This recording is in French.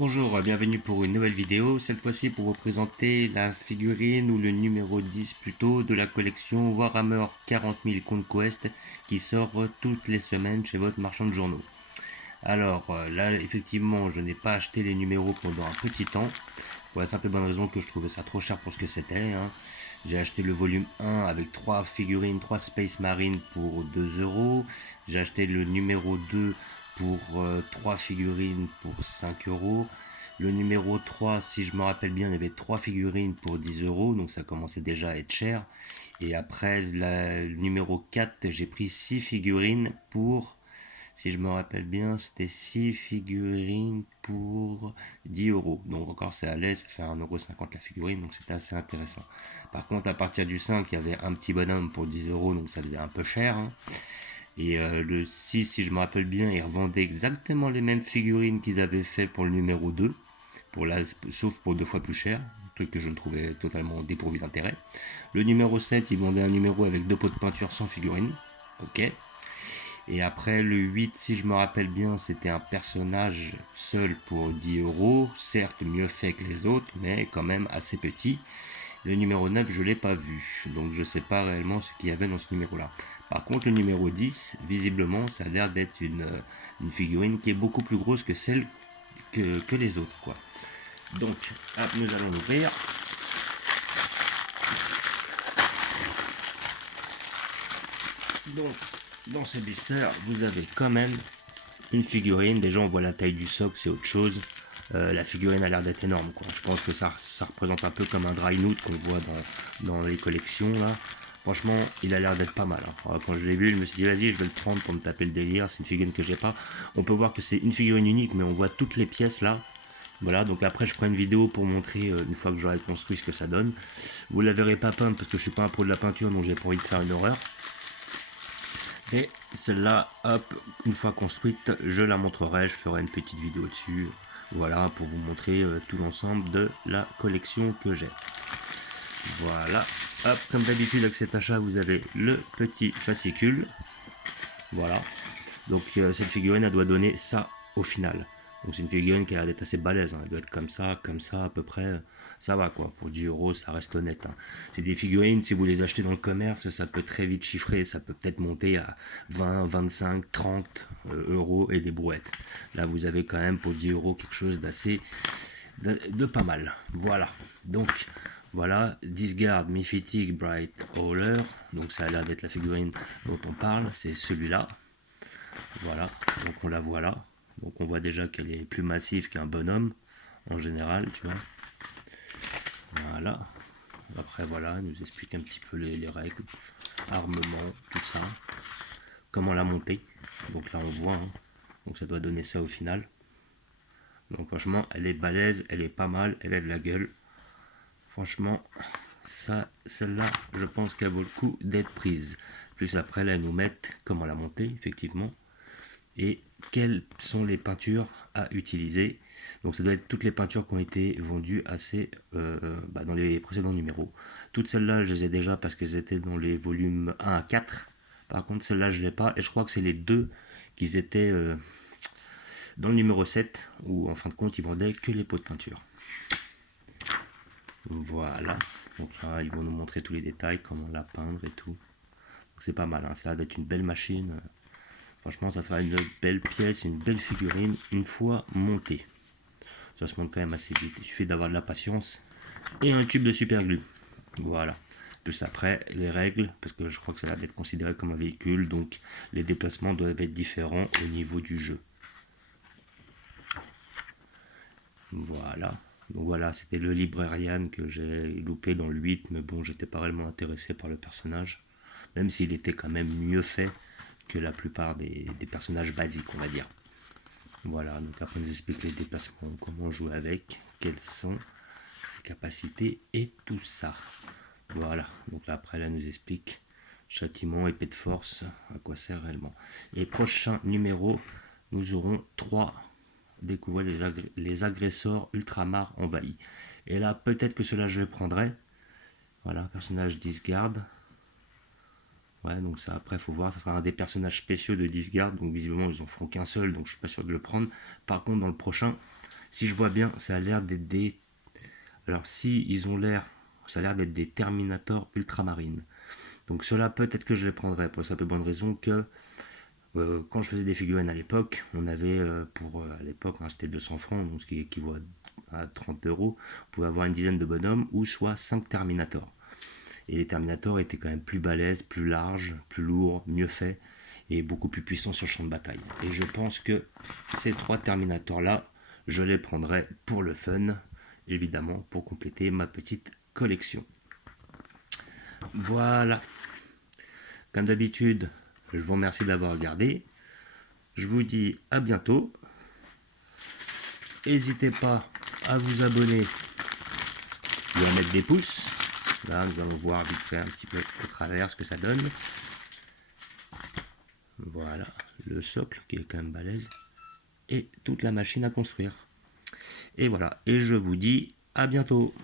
Bonjour, bienvenue pour une nouvelle vidéo, cette fois-ci pour vous présenter la figurine ou le numéro 10 plutôt de la collection Warhammer 40 000 Conquest qui sort toutes les semaines chez votre marchand de journaux. Alors là effectivement je n'ai pas acheté les numéros pendant un petit temps, pour la simple et bonne raison que je trouvais ça trop cher pour ce que c'était. J'ai acheté le volume 1 avec 3 figurines, 3 Space Marines pour 2 euros. J'ai acheté le numéro 2 pour 3 figurines pour 5 euros. Le numéro 3, si je me rappelle bien, il y avait 3 figurines pour 10 euros, donc ça commençait déjà à être cher. Et après, le numéro 4, j'ai pris 6 figurines pour, si je me rappelle bien, c'était 6 figurines pour 10 euros. Donc encore c'est à l'aise, ça fait 1,50€ la figurine, donc c'était assez intéressant. Par contre, à partir du 5, il y avait un petit bonhomme pour 10 euros, donc ça faisait un peu cher. Et le 6, si je me rappelle bien, ils revendaient exactement les mêmes figurines qu'ils avaient fait pour le numéro 2, sauf pour 2 fois plus cher, truc que je ne trouvais totalement dépourvu d'intérêt. Le numéro 7, ils vendaient un numéro avec 2 pots de peinture sans figurine. Ok. Et après le 8, si je me rappelle bien, c'était un personnage seul pour 10 euros, certes mieux fait que les autres, mais quand même assez petit. Le numéro 9, je ne l'ai pas vu, donc je ne sais pas réellement ce qu'il y avait dans ce numéro-là. Par contre, le numéro 10, visiblement, ça a l'air d'être une figurine qui est beaucoup plus grosse que celle que les autres, quoi. Donc, nous allons l'ouvrir. Donc, dans ce blister, vous avez quand même une figurine. Déjà, on voit la taille du socle, c'est autre chose. La figurine a l'air d'être énorme, quoi. Je pense que ça représente un peu comme un dry note qu'on voit dans les collections, là. Franchement, il a l'air d'être pas mal. Quand je l'ai vu, je me suis dit, vas-y, je vais le prendre pour me taper le délire. C'est une figurine que j'ai pas. On peut voir que c'est une figurine unique, mais on voit toutes les pièces là. Voilà, donc après je ferai une vidéo pour montrer une fois que j'aurai construit ce que ça donne. Vous la verrez pas peinte parce que je suis pas un pro de la peinture, donc j'ai pas envie de faire une horreur. Et celle-là, hop, une fois construite, je la montrerai, je ferai une petite vidéo dessus. Voilà, pour vous montrer tout l'ensemble de la collection que j'ai. Voilà, hop, comme d'habitude avec cet achat, vous avez le petit fascicule. Voilà, donc cette figurine, elle doit donner ça au final. Donc c'est une figurine qui a l'air d'être assez balèze, elle doit être comme ça à peu près. Ça va quoi, pour 10 euros ça reste honnête. C'est des figurines, si vous les achetez dans le commerce, ça peut très vite chiffrer, ça peut peut-être monter à 20, 25, 30 euros et des brouettes. Là vous avez quand même pour 10 euros quelque chose d'assez, de pas mal. Voilà, donc voilà, Discard Mythic Bright Hauler, donc ça a l'air d'être la figurine dont on parle, c'est celui-là. Voilà, donc on la voit là. Donc on voit déjà qu'elle est plus massive qu'un bonhomme, en général, tu vois. Voilà. Après, voilà, elle nous explique un petit peu les règles, armement, tout ça. Comment la monter. Donc là, on voit. Donc ça doit donner ça au final. Donc franchement, elle est balèze, elle est pas mal, elle a de la gueule. Franchement, ça, celle-là, je pense qu'elle vaut le coup d'être prise. Plus après, là, elle nous met comment la monter, effectivement. Et quelles sont les peintures à utiliser. Donc ça doit être toutes les peintures qui ont été vendues dans les précédents numéros. Toutes celles-là, je les ai déjà parce qu'elles étaient dans les volumes 1 à 4. Par contre, celle-là, je ne l'ai pas. Et je crois que c'est les deux qui étaient dans le numéro 7, où en fin de compte, ils vendaient que les pots de peinture. Voilà. Donc là, ils vont nous montrer tous les détails, comment la peindre et tout. C'est pas mal, ça a l'air d'être une belle machine. Franchement, ça sera une belle pièce, une belle figurine, une fois montée. Ça se monte quand même assez vite. Il suffit d'avoir de la patience et un tube de super glue. Voilà. Plus après, les règles, parce que je crois que ça va être considéré comme un véhicule, donc les déplacements doivent être différents au niveau du jeu. Voilà. Donc voilà, c'était le Librarian que j'ai loupé dans le 8, mais bon, j'étais pas réellement intéressé par le personnage, même s'il était quand même mieux fait que la plupart des personnages basiques, on va dire. Voilà, donc après on nous explique les déplacements, comment jouer avec, quelles sont ses capacités et tout ça. Voilà, donc là après là elle nous explique châtiment, épée de force, à quoi sert réellement. Et prochain numéro, nous aurons 3 découvrir les agresseurs ultramars envahis. Et là peut-être que cela je le prendrai. Voilà, personnage Discard. Ouais, donc ça après faut voir, ça sera un des personnages spéciaux de Discard, donc visiblement ils en feront qu'un seul, donc je suis pas sûr de le prendre. Par contre dans le prochain, Si je vois bien, ça a l'air d'être des... Alors si ils ont l'air... Ça a l'air d'être des Terminator Ultramarines. Donc cela peut-être que je les prendrais pour la simple bonne raison que quand je faisais des figurines à l'époque, on avait à l'époque hein, c'était 200 francs, donc ce qui équivaut à 30 euros, on pouvait avoir une dizaine de bonhommes ou soit 5 Terminators. Et les Terminators étaient quand même plus balèzes, plus larges, plus lourds, mieux faits et beaucoup plus puissants sur le champ de bataille. Et je pense que ces 3 Terminators là, je les prendrais pour le fun, évidemment, pour compléter ma petite collection. Voilà, comme d'habitude, je vous remercie d'avoir regardé. Je vous dis à bientôt. N'hésitez pas à vous abonner et à mettre des pouces. Là, nous allons voir vite fait un petit peu au travers ce que ça donne. Voilà, le socle qui est quand même balèze. Et toute la machine à construire. Et voilà, et je vous dis à bientôt.